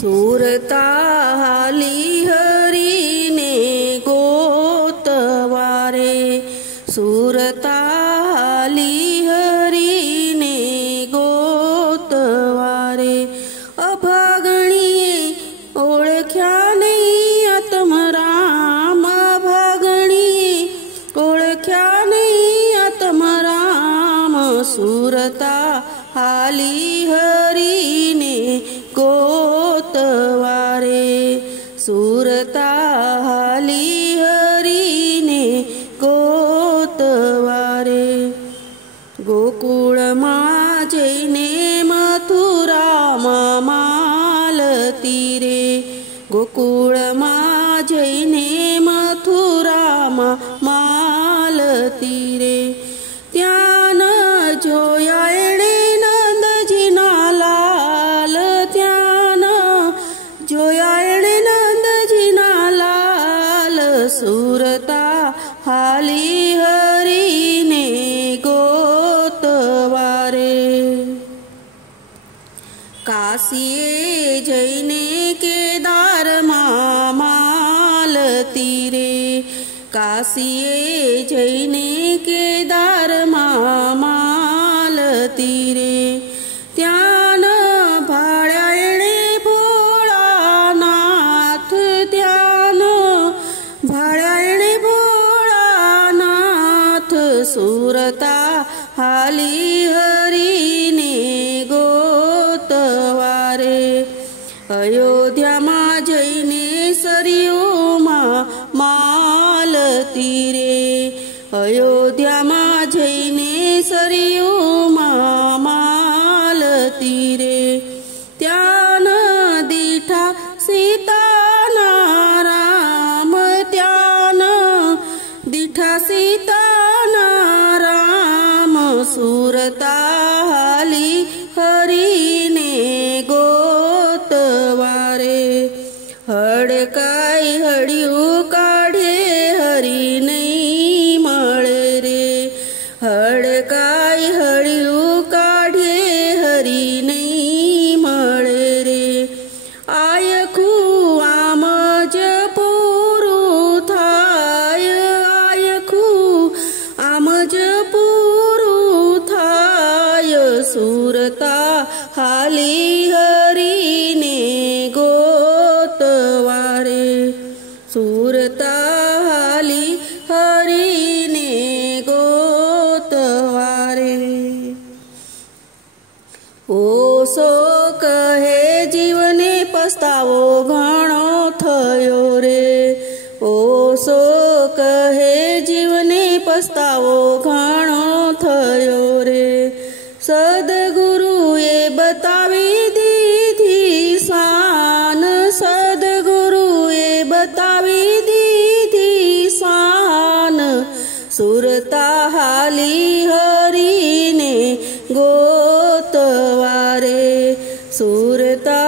सुरता हाली हरीने गोतवारे सुरता हाली हरीने गोतवारे अभागणीए ओळख्या नहीं आत्मराम अभागणीए ओळख्या नहीं आत्मराम सुरता हाली हरीने गोतवारे सुरता हाली हरीने गोतवारे गोकुळ जैने मथुरा मालती रे गोकुळ जैने मथुरा मालती रे त्यान जोया एणे नंदजीना लाल त्यान जोया एणे नंदजीना लाल सुरता हाली हरीने गोतवारे काशीए जैने केदार मालती रे काशीए जैने केदार मालती रे त्यान भाळ्या एणे भोळानाथ त्यान भाळ्या एणे भोळानाथ सुरता हाली हरीने गोतवारे अयोध्या जैने सरयू मालती रे अयोध्या जैने सरयू मालती रे त्यान दिठा सीता नाराम त्यान दिठा सीता नाराम सुरता हाली हरीने गोतवारे हडकाई हडियू काढे हरी नहीं मळे रे हडकाई हडियू काढे हरी नहीं मळे रे आयखू आमज पुरू थाय आयखू आमज पुरू थाय सुरता हाली हरीने गोतवारे सुरता हाली हरीने गोतवारे ओ सो कहे जीवने पस्तावो घणो थयो रे ओ सो कहे जीवने पस्तावो घणो थयो रे सद्गुरुए बतावी दीधी शान सद्गुरुए बतावी दीधी शान सुरता हाली हरीने गोतवारे सुरता